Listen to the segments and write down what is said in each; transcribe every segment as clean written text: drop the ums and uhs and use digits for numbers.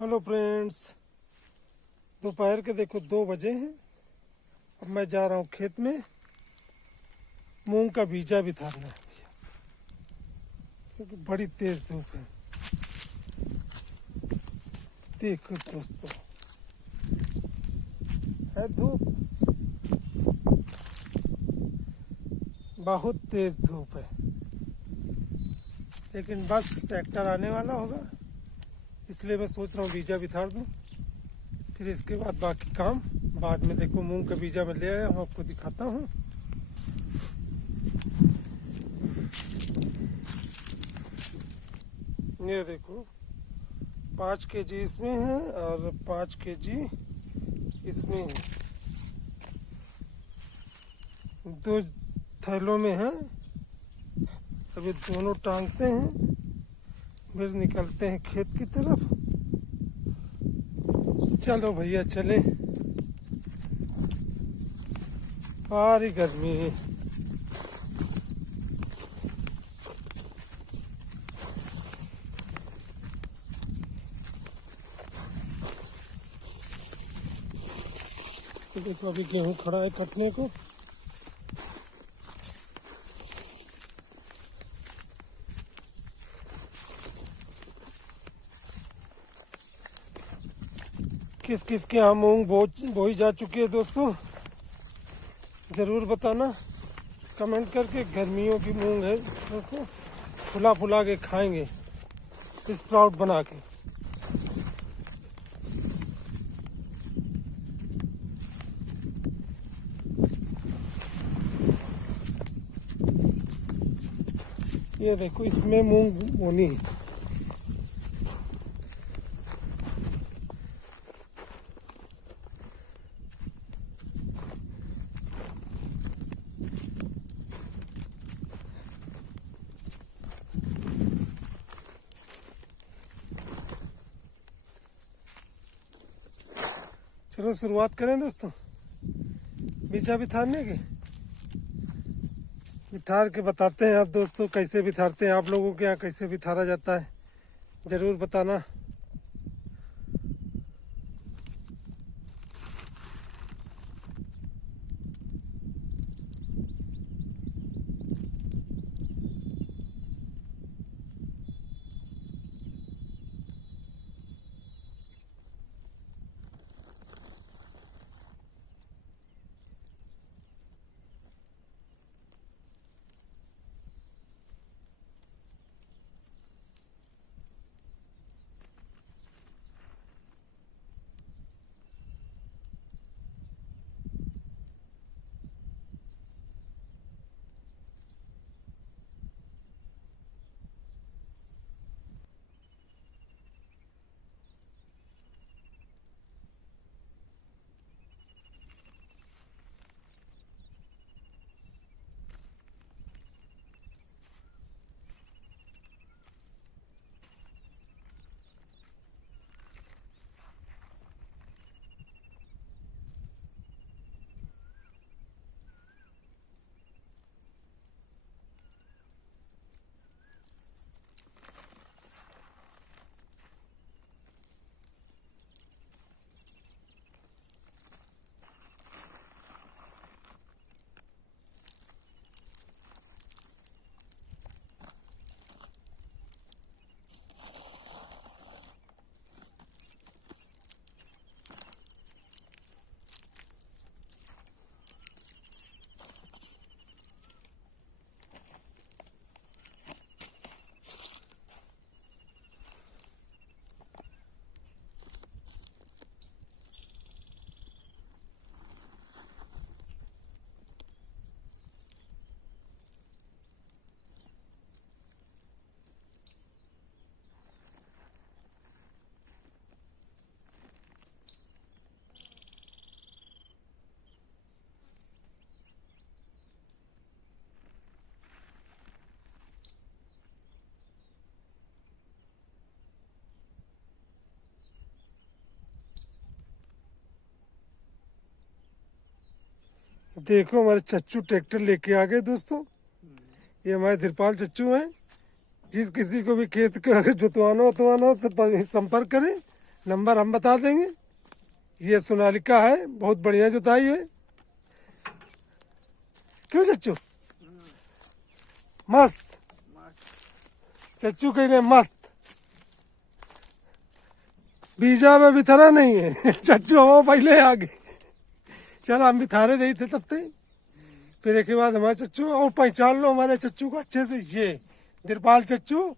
Hello friends, दोपहर के देखो 2 बजे हैं। अब मैं जा रहा हूँ खेत में मूंग का बीजा बिथाना है क्योंकि बड़ी तेज धूप है। देखो दोस्तों, है धूप, बहुत तेज धूप है, लेकिन बस ट्रैक्टर आने वाला होगा इसलिए मैं सोच रहा हूँ बीजा बिथाड़ दूँ। फिर इसके बाद बाकी काम बाद में। देखो मूंग का बीजा मैं ले आया हूँ, आपको दिखाता हूँ। ये देखो 5 केजी इसमें है और 5 केजी इसमें है। 2 थैलों में है। अभी दोनों टांगते हैं, फिर निकलते हैं खेत की तरफ। चलो भैया चले। सारी गर्मी है। तो देखो अभी गेहूं खड़ा है कटने को। किस किस के यहाँ मूंग बोई जा चुकी है दोस्तों, ज़रूर बताना कमेंट करके। गर्मियों की मूंग है दोस्तों, फुला फुला के खाएंगे स्प्राउट बना के। ये देखो इसमें मूंग बोनी है। चलो शुरुआत करें दोस्तों बीजा बिथारने की। बिथार के बताते हैं आप दोस्तों कैसे बिथारते हैं। आप लोगों के यहाँ कैसे बिथारा जाता है ज़रूर बताना। देखो हमारे चच्चू ट्रैक्टर लेके आ गए दोस्तों। ये हमारे धीरपाल चच्चू हैं। जिस किसी को भी खेत को अगर जुतवाना हो तो संपर्क करें। नंबर हम बता देंगे। ये सोनालिका है, बहुत बढ़िया जुताई है। क्यों चच्चू? मस्त। चच्चू कह रहे मस्त। बीजा में भी थरा नहीं है। चच्चू हम पहले आ गए। चल हम भी थारे दे थे तब तक। फिर एक के बाद हमारे चच्चू, और पहचान लो हमारे चच्चू को अच्छे से, ये दिरपाल चच्चू।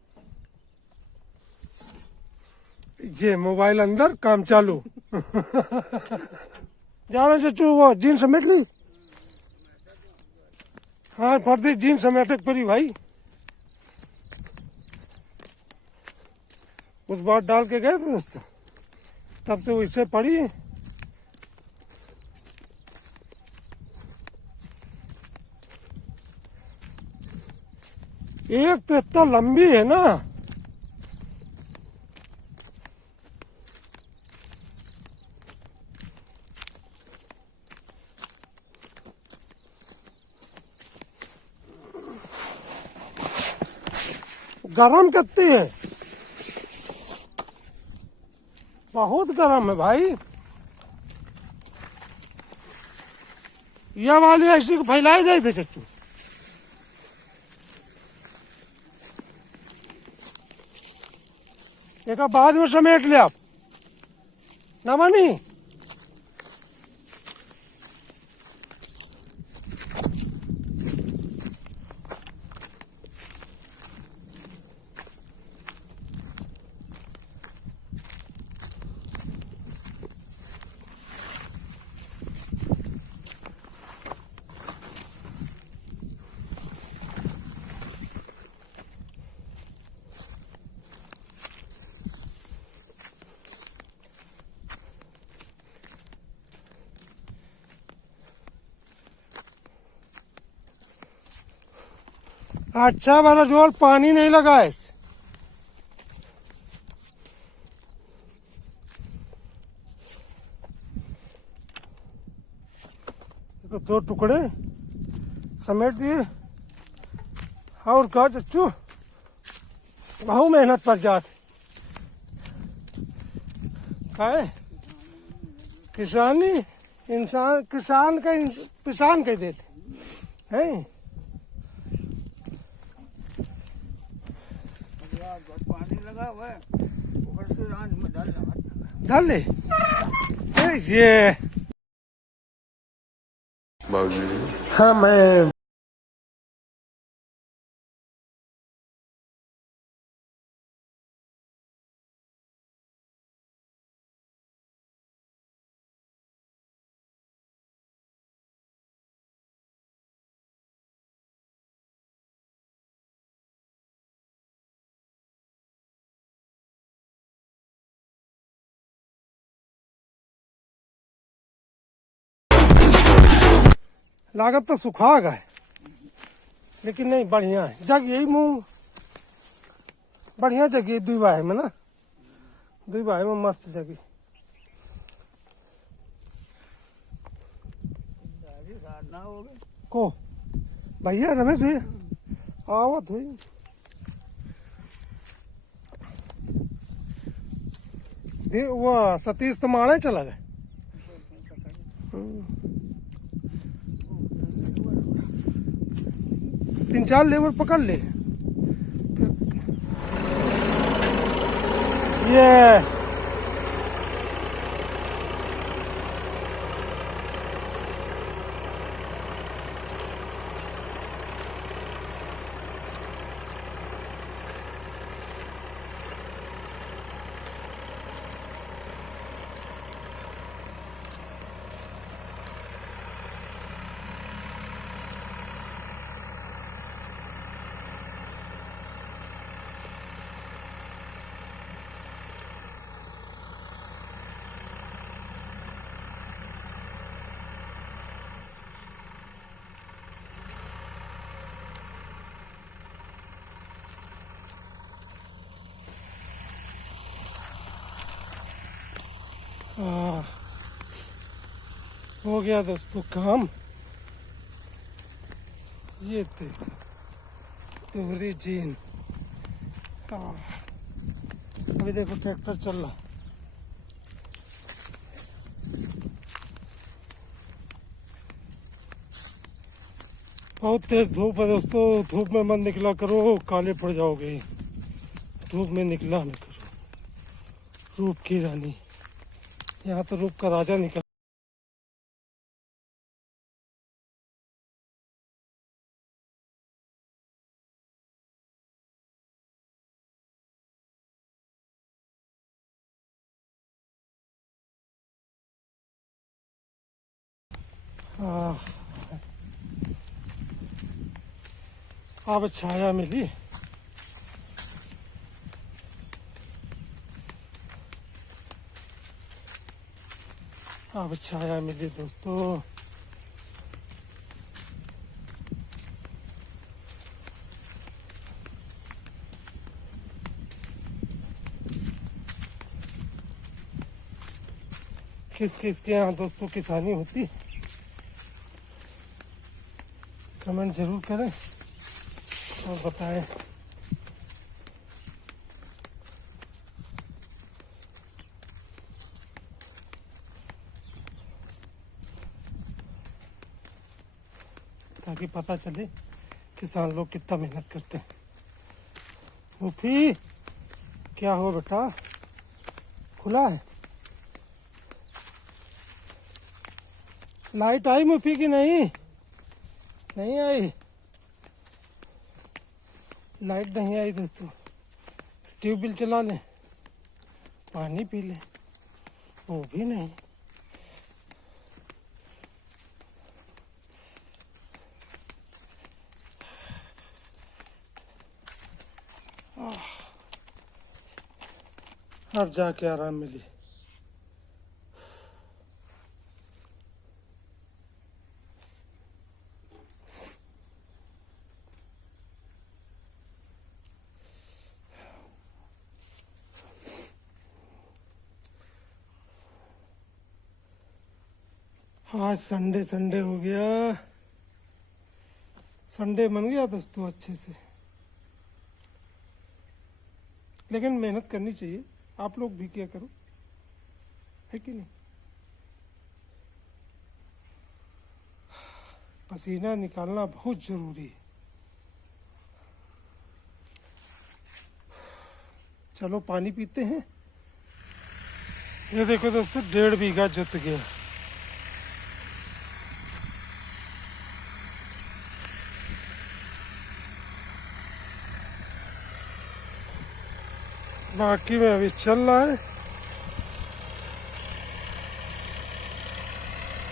ये मोबाइल अंदर, काम चालू। जा रहे चच्चू, वो जीन समेट ली। हाँ फर्दी जीन समेटे परी भाई। उस बार डाल के गए थे दोस्तों, तब से वो इससे पड़ी है। एक तो इतना लंबी है ना, गरम कितनी है, बहुत गरम है भाई। यह वाली ऐसी को फैलाई दे थे चच्चू। एक बाद में समेट ले आप ना मानी। अच्छा वाला जोर पानी नहीं लगा है। दो टुकड़े समेट दिए। और क्या चच्चू, बहुत मेहनत पर जाते। क्या है किसानी, इंसान किसान का किसान कह देते हैं। पानी लगा हुआ है, ऊपर से रात में डाल ले ये। हाँ मैं लागत तो सुखा गए, लेकिन नहीं बढ़िया है जग। यही मूंग बढ़िया जगी दुई बाहे में ना, दुई बाहे में मस्त जगी। को भैया रमेश भैया आवत हुई। वो सतीश तो मारे चला गए। तीन चार लेबर पकड़ ले। ये हो गया दोस्तों काम। ये देखो तुहरी जीन। अभी देखो ट्रैक्टर चल रहा। बहुत तेज धूप है दोस्तों, धूप में मत निकला करो, काले पड़ जाओगे। धूप में निकला नहीं करो। रूप की रानी, यहाँ तो रूप का राजा निकल। अब छाया मिली। अब छाया मिली दोस्तों। किस किस के यहाँ दोस्तों किसानी होती, कमेंट जरूर करें और बताएं। ताकि पता चले किसान लोग कितना मेहनत करते हैं। मुफी क्या हुआ बेटा, खुला है? लाइट आई मुफी की नहीं? नहीं आई, लाइट नहीं आई दोस्तों। ट्यूबवेल चला लें, पानी पी लें, वो भी नहीं। अब जाके आराम मिली। आज संडे संडे हो गया, संडे बन गया दोस्तों अच्छे से। लेकिन मेहनत करनी चाहिए, आप लोग भी क्या करो, है कि नहीं? पसीना निकालना बहुत जरूरी है। चलो पानी पीते हैं। ये देखो दोस्तों, 1.5 बीघा जुत गया। बाकी में अभी चल रहा है।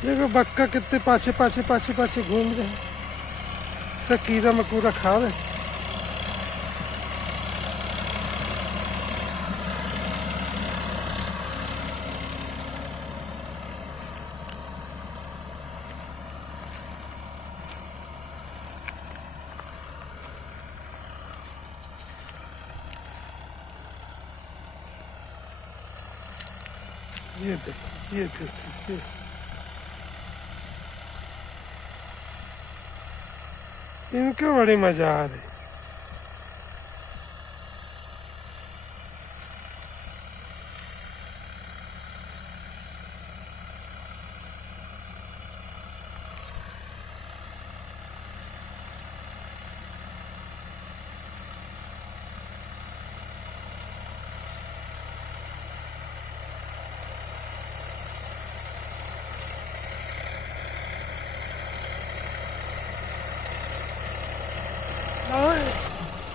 देखो बक्का कितने पाछे पाछे पाछे पाछे घूम रहे हैं, सब कीड़ा मकोड़ा खा रहे हैं। ये देखो, ये देखो, ये इनको बड़ी मजा आ रही।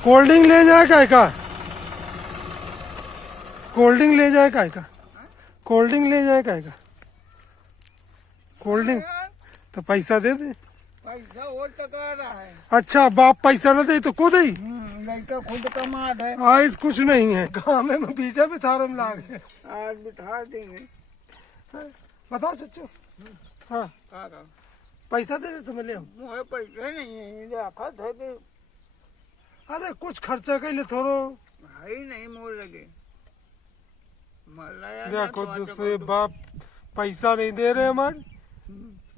कोल्ड ड्रिंक ले जाए काय का? कोल्ड ड्रिंक ले जाए काय का? कोल्ड ड्रिंक ले जाए काय का? कोल्ड ड्रिंक तो पैसा दे दे। पैसा वो टका रहा है। अच्छा बाप पैसा न दे तो को दे? लड़का खुद कमात है। आज कुछ नहीं है, काम में बीजा भी थारम लागे। आज बिठा देंगे। बताओ सच्चो। हाँ पैसा दे दे तो मैं ले आऊं। मुझे पैसे नहीं है, देखा था कि अरे कुछ खर्चा कर ले थोड़ो। भाई नहीं मोर लगे। देखो दोस्तों, ये बाप पैसा नहीं दे रहे हमारे।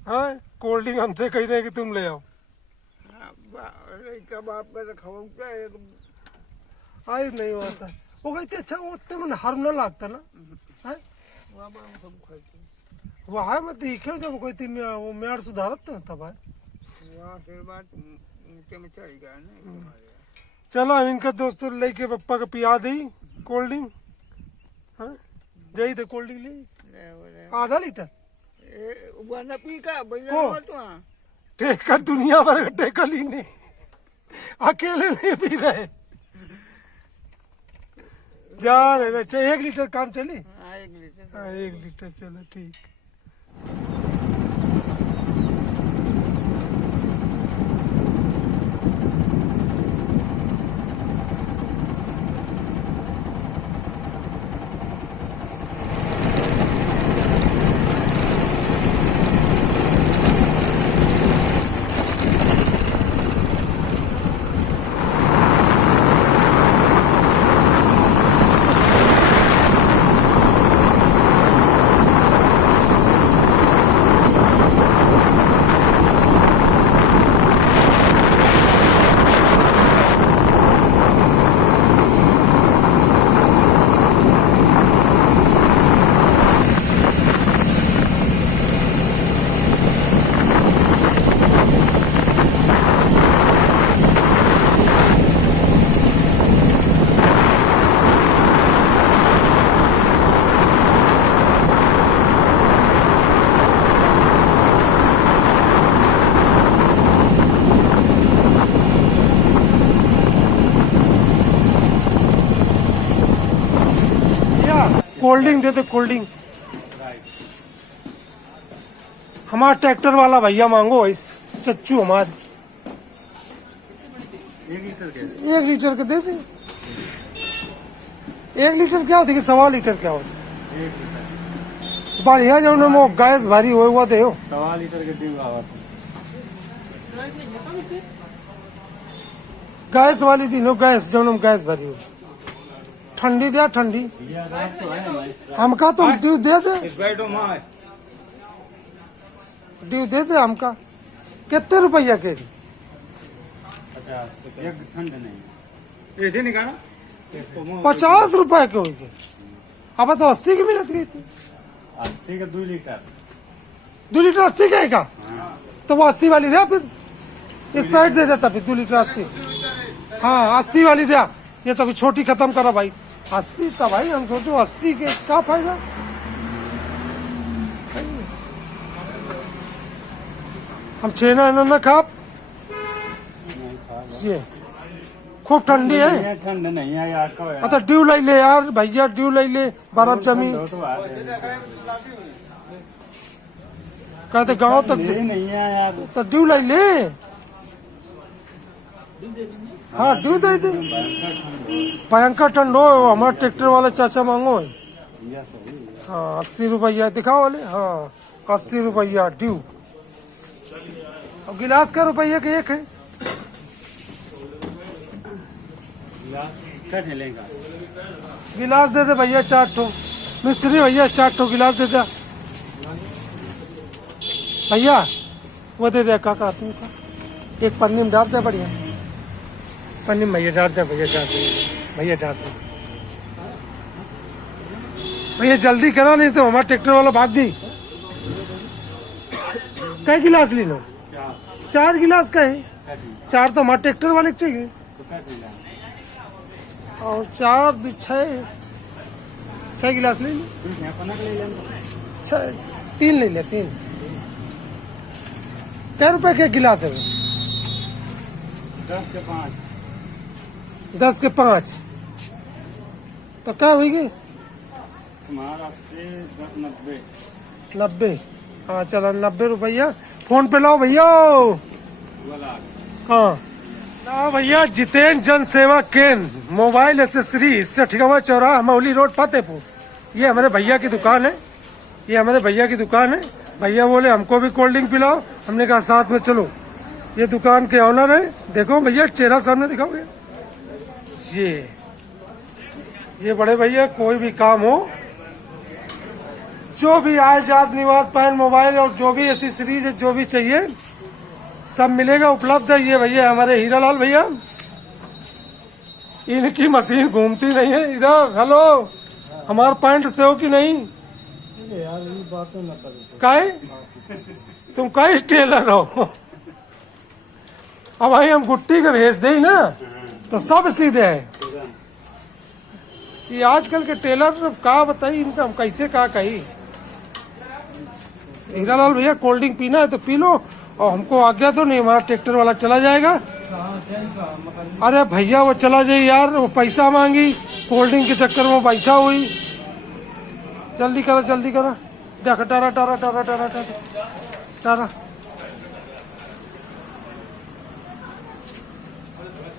हाँ कोल्ड ड्रिंक हमसे कह रहे कि तुम ले आओ। लड़का बाप का तो आज नहीं होता वो कहते अच्छा वो मन हर न लगता ना है। वहाँ मैं देखे जब कहती वो मेड़ सुधारत था तब है। यहाँ फिर बात नीचे में चढ़ गया ना। चलो हम इनका दोस्तों लेके पप्पा को पिया दी कोल्ड ड्रिंक। हाँ जही थे कोल्ड ड्रिंक ले आधा लीटर वरना पी का को? तो ठेका दुनिया भर का ठेका लीने अकेले नहीं पी रहे जा रहे। अच्छा 1 लीटर काम चले। हाँ 1 लीटर। हाँ 1 लीटर चलो ठीक। कोल्ड ड्रिंक दे दे कोल्ड ड्रिंक। हमारा ट्रैक्टर वाला भैया मांगो इस चच्चू हमारे 1 लीटर के दे दे। 1 लीटर क्या होती है 1.25 लीटर क्या होती बढ़िया जो वो गैस भारी हुआ दे 1.25 लीटर के गैस वाली दिन हो गैस जो गैस भरी हो ठंडी दे ठंडी हमका तो ड्यू दे दे ड्यू दे दे हमका कितने रुपया के ठंड नहीं ऐसे निकाला 50 रुपए के होगी। अब तो 80 की मिलत गई थी 80 का 2 लीटर 2 लीटर 80 का है का तो वो 80 वाली दे फिर स्प्राइट दे देता फिर 2 लीटर 80। हाँ 80 वाली दे ये तो अभी छोटी खत्म करा भाई 80 था भाई हम सोचो 80 के क्या फायदा। हम छेना न खाप ये खूब ठंडी है। ठंड नहीं है यार का अच्छा ड्यू ले ले यार भैया ड्यू ले ले बर्फ जमी कहते गांव तक नहीं है यार तो ड्यू ले ले। हाँ ड्यू दे दे भयंकर ठंड हो हमारे ट्रैक्टर वाले चाचा मांगो। हाँ 80 रुपया दिखाओ वाले। हाँ 80 रुपया ड्यू। और गिलास का रुपया के 1 है। गिलास दे दे भैया 4 ठो मिस्त्री भैया 4 ठो गिलास दे दे भैया वो दे दे काका आदमी का 1 पन्नी में डाल दे बढ़िया पन्नी में भैया डाल दे भैया डाल दे भैया डाल दे भैया जल्दी करो नहीं तो हमारा ट्रैक्टर वाला भाग जी। कई गिलास ले लो 4 गिलास का है 4 तो हमारे ट्रैक्टर वाले चाहिए और 4 6 गिलास ले लो 3 ले ले 3 क्या रुपए के गिलास है 10 के 5 तो क्या हुई तुम्हारा से 90। हाँ चलो 90 रुपया फोन पे लाओ भैया। हाँ ना भैया जितेंद्र जन सेवा केंद्र मोबाइल एसेसरी सठगावा चौराहा मौली रोड फतेहपुर। ये हमारे भैया की दुकान है। ये हमारे भैया की दुकान है। भैया बोले हमको भी कोल्ड ड्रिंक पिलाओ। हमने कहा साथ में चलो। ये दुकान के ऑनर है। देखो भैया चेहरा सामने दिखाओ भैया। ये बड़े भैया कोई भी काम हो जो भी आए जात निवास पैन मोबाइल और जो भी ऐसी सीरीज है जो भी चाहिए सब मिलेगा उपलब्ध है। ये भैया हमारे हीरालाल भैया इनकी मशीन घूमती नहीं है इधर। हेलो हमारा पैंट से हो कि नहीं यार ये बात तो ना करो काहे तुम काहे टेलर हो अब भाई हम गुट्टी के भेज दे ना तो सब सीधे है। ये आजकल के टेलर का बताई इनका, हम कैसे का कही। हीरालाल भैया कोल्ड ड्रिंक पीना है तो पी लो और हमको आज्ञा दो, नहीं हमारा ट्रैक्टर वाला चला जाएगा। अरे भैया वो चला जाए यार, वो पैसा मांगी कोल्ड ड्रिंक के चक्कर में बैठा हुई। जल्दी करो जल्दी करो, देखो टारा टारा टारा टारा टारा टारा।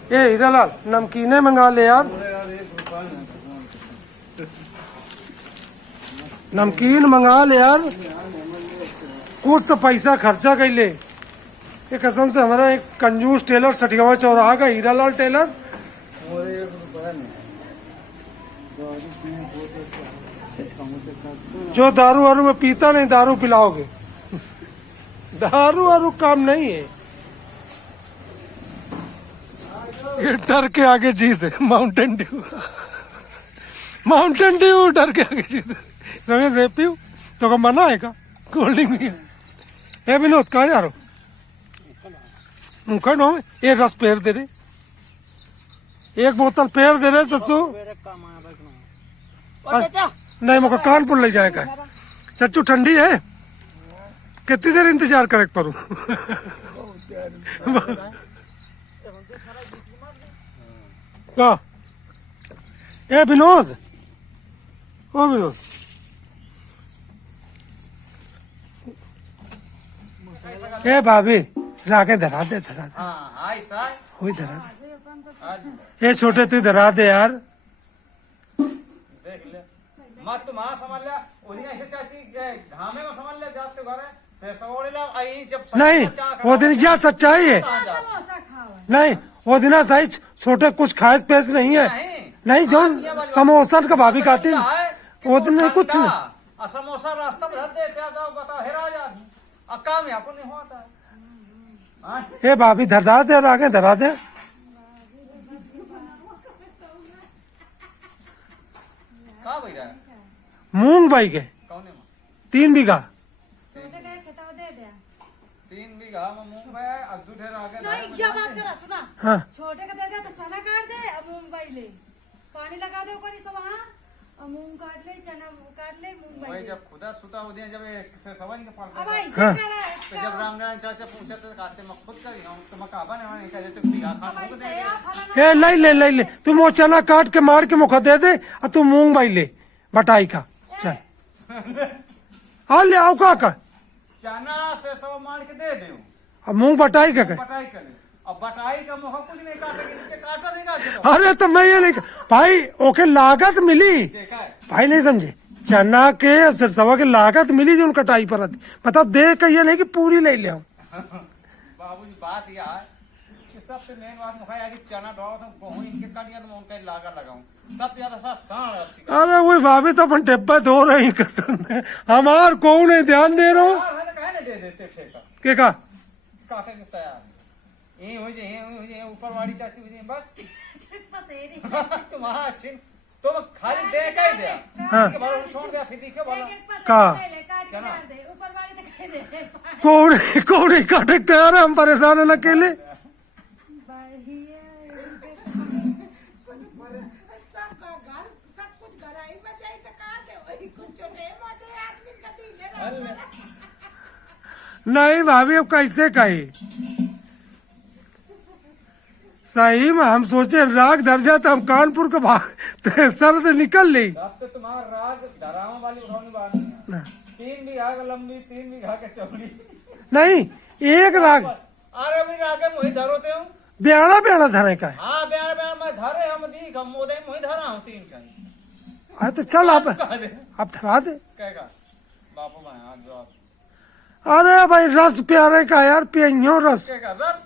ए हीरालाल नमकीने मंगा ले यार, नमकीन मंगा ले यार, कुछ तो पैसा खर्चा कर ले। ये कसम से हमारा एक कंजूस टेलर सठियावा चौराहा का हीरालाल टेलर, जो दारू वारू में पीता नहीं, दारू पिलाओगे। दारू वारू काम नहीं है। ये डर के आगे जीत है, माउंटेन ड्यू। माउंटेन ड्यू डर के आगे जीत। रमेश है पीऊ तो मना है का कोल्ड ड्रिंक भी है। विनोद कहाँ जा रहा हो? ये रस पेड़ दे रहे, एक बोतल पेड़ दे रहे तो तू नहीं मुझको कानपुर ले जाएगा। चच्चू ठंडी है, कितनी देर इंतजार करे पड़ू? का ए विनोद, ओ विनोद ए भाभी लाके धरा दे, धरा दे। वही धरा दे। ये छोटे तू धरा दे यार। देख ले मत तुम समझ ले उन्हीं ऐसे चाची घामे में समझ ले जाते घर से सवोड़े ला आई जब नहीं वो दिन यह सच्चाई है, नहीं वो दिन सही छोटे कुछ खास पैस नहीं है। नहीं जो समोसा का भाभी खाती वो दिन नहीं कुछ नहीं। समोसा रास्ता में धर दे क्या बताओ हेरा जा काम यहाँ को नहीं होता है। ए भाभी धरा दे और आगे धरा दे। कहाँ भाई रहा मूंग भाई के कौन 3 बीघा 3 बीघा में मूंग भाई अद्दू ढेर आगे नहीं क्या बात करा सुना। हाँ छोटे का दे दे तो चना काट दे और मूंग बाई ले, पानी लगा दे ऊपर से वहाँ और मूंग काट ले, चना काट ले, मूंग बाई भाई ले। जब खुदा सुता हो दिया जब से समझ के पड़ता अब है ऐसे हाँ। करा तो जब रामनारायण चाचा पूछा तो कहते मैं खुद करी हूँ तो मैं काबा नहीं कह देते बीघा अब खान ऐसे या फलाना ए ले ले तुम वो चना काट के मार के मुखा दे दे और तू मूंग भाई ले बटाई का। चल हाँ ले आओ का चना से सब मार के दे दे अब मूंग बटाई का बटाई करे अब बटाई का मुहा कुछ नहीं काटेगी इसके काटा देगा अरे तो मैं ये नहीं भाई ओके लागत मिली देखा है भाई, नहीं समझे चना के सरसवा के लागत मिली जो कटाई पर आती मतलब दे के ये नहीं कि पूरी ले ले। बाबूजी बात यह है कि सबसे मेन बात मुखा है कि चना ढोआ तो गेहूं इनके काटिया तो मैं उनका लागत लगाऊं सबसे ज्यादा सा साण रहती है। अरे वही भाभी तो अपन डिब्बा धो रही कसम है, हमार को नहीं ध्यान दे रहा हूँ यार है तो कहे नहीं दे देते ठेका के का काटे के तैयार ये हो जाए ऊपर वाली चाची हो जाए बस तुम्हारा अच्छी तो मैं खाली दे का ही दिया हाँ। के बाद छोड़ दिया फिर दिखे बोला का चना ऊपर वाली तो कह दे कौन काटे तैयार है, हम परेशान है ना अकेले। नहीं भाभी अब कैसे कही सही में हम सोचे राग दर्जा तो हम कानपुर के भाग सर से निकल ली। अब तो तुम्हारा राग धरामा वाली उठाने बात नहीं है 3 बीघा का लंबी 3 बीघा के चौड़ी नहीं एक राग अरे भी रागे मुही धरोते हूँ ब्याड़ा ब्याड़ा धरे का है। हाँ ब्याह ब्याह मैं धरे हम दी हम मोदे मुही धरा हूँ 3 का अरे तो चल आप कह दे धरा दे। कहेगा बापू मैं हाथ जवाब अरे भाई रस प्यारे का यार पियो रस। कहेगा रस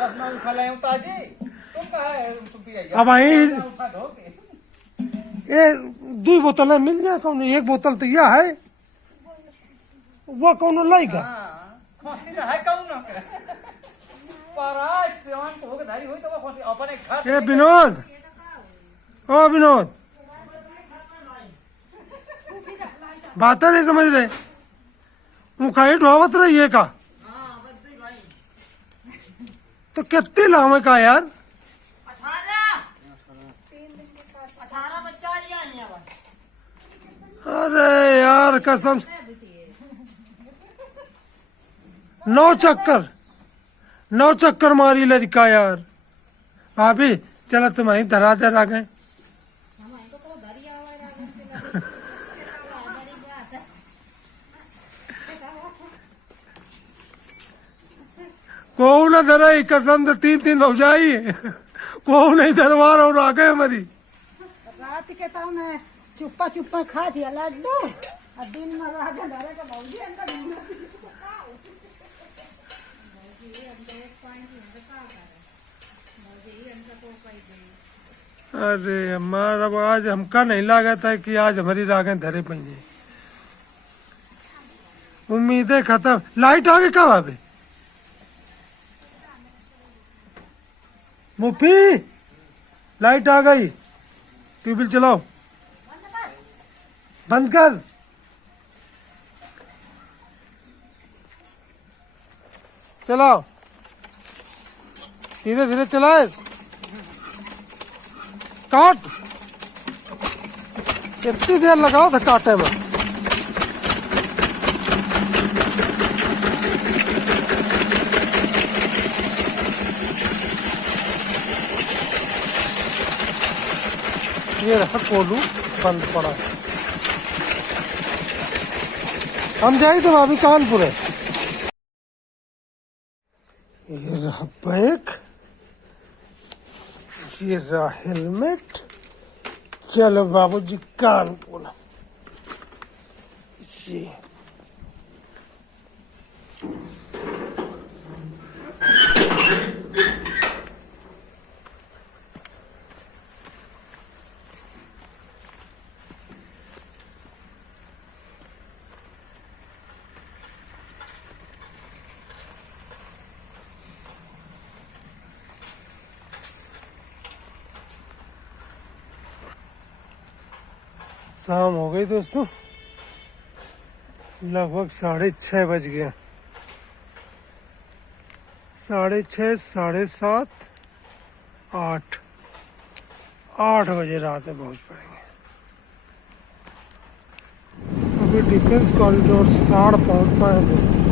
रस मैं उठा लाऊं ताजी तुम कहा है तुम पिया अब वही उठा दो ये 2 बोतलें मिल जाए कौन, एक बोतल तो यह है वो कौन लाएगा। हाँ फांसी तो है कौन ना पराज सेवन को होके धारी हुई तो वो फांसी अपने घर ए विनोद, ओ विनोद बात नहीं समझ रहे मुखाई ढोवत रही है का तो कितने लावे का यार? 18 में 4 जाने अब अरे यार कसम, 9 चक्कर मारी लड़का यार। भाभी चला तुम वहीं धरा दे आ गए। को ना धरा कसम तो 3 हो जाई, को नहीं धरवार और आ गए हमारी। रात के तो ने चुप्पा चुप्पा खा दिया लड्डू और दिन में रात धरे के भौजी अंदर अरे हमारा अब आज हमका नहीं लगा था कि आज हमारी रागें धरे पाएंगे। उम्मीदें खत्म। लाइट आ गई कब अभी? मुफी लाइट आ गई, ट्यूबवेल चलाओ। बंद कर। चलाओ, धीरे धीरे चलाए। काट, कितनी देर लगाओ था काटे में? ये रहा कोलू बंद पड़ा। हम जाए थे भाभी कानपुर है। ये रहा बैग, ये रहा हेलमेट। चलो बाबूजी कानपुर। ये शाम हो गई दोस्तों, लगभग 6:30 बज गया। 6:30, 7:30, 8 बजे रात में पहुंच पाएंगे। अभी डिफेंस कॉरिडोर 60 पहुंच पाए दोस्तों।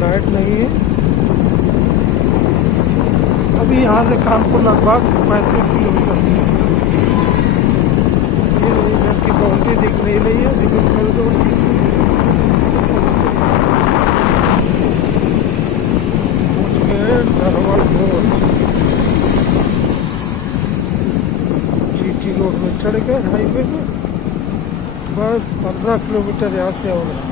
लाइट नहीं है अभी। यहाँ से कानपुर लगभग 35 किलोमीटर है। की बाउंड्री दिख नहीं रही है डिफेंस कॉरिडोर की। पहुंच गए नरवल रोड, जीटी रोड में चढ़ गए हाईवे में। बस 15 किलोमीटर यहाँ से और है।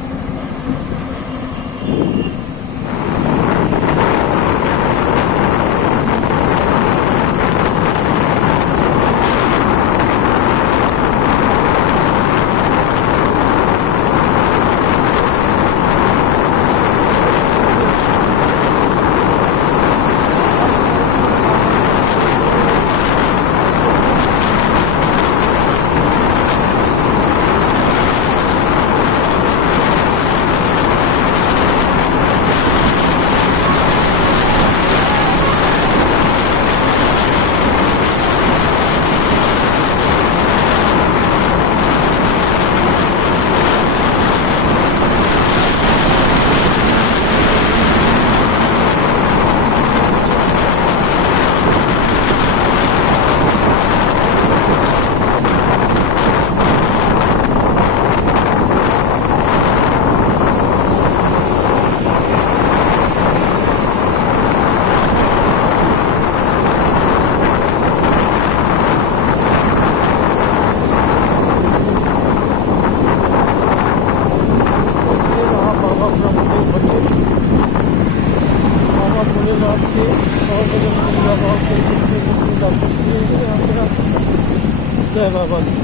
जय बाबा जी।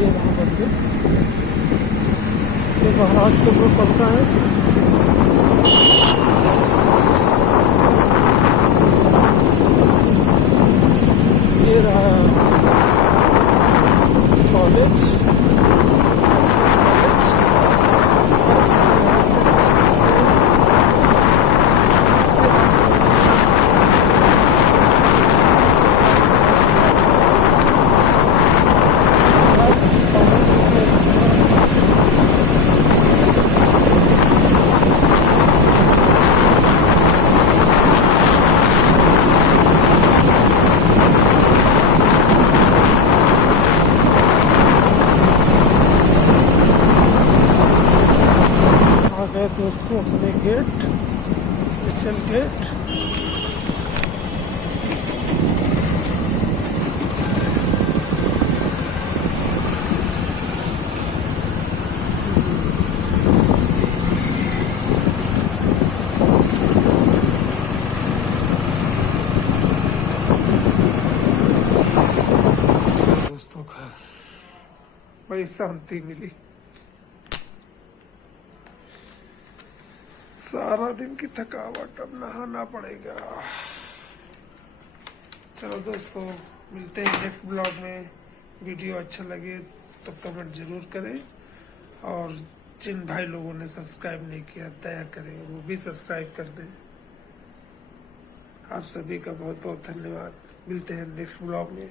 ये रहा मंदिर, ये महाराष्ट्र में पड़ता है। ये रहा कॉलेज, दोस्तों अपने गेट किचन गेट। दोस्तों का बड़ी शांति मिली। सारा दिन की थकावट अब नहाना पड़ेगा। चलो दोस्तों, मिलते हैं नेक्स्ट ब्लॉग में। वीडियो अच्छा लगे तो कमेंट जरूर करें, और जिन भाई लोगों ने सब्सक्राइब नहीं किया दया करें वो भी सब्सक्राइब कर दें। आप सभी का बहुत बहुत धन्यवाद। मिलते हैं नेक्स्ट ब्लॉग में।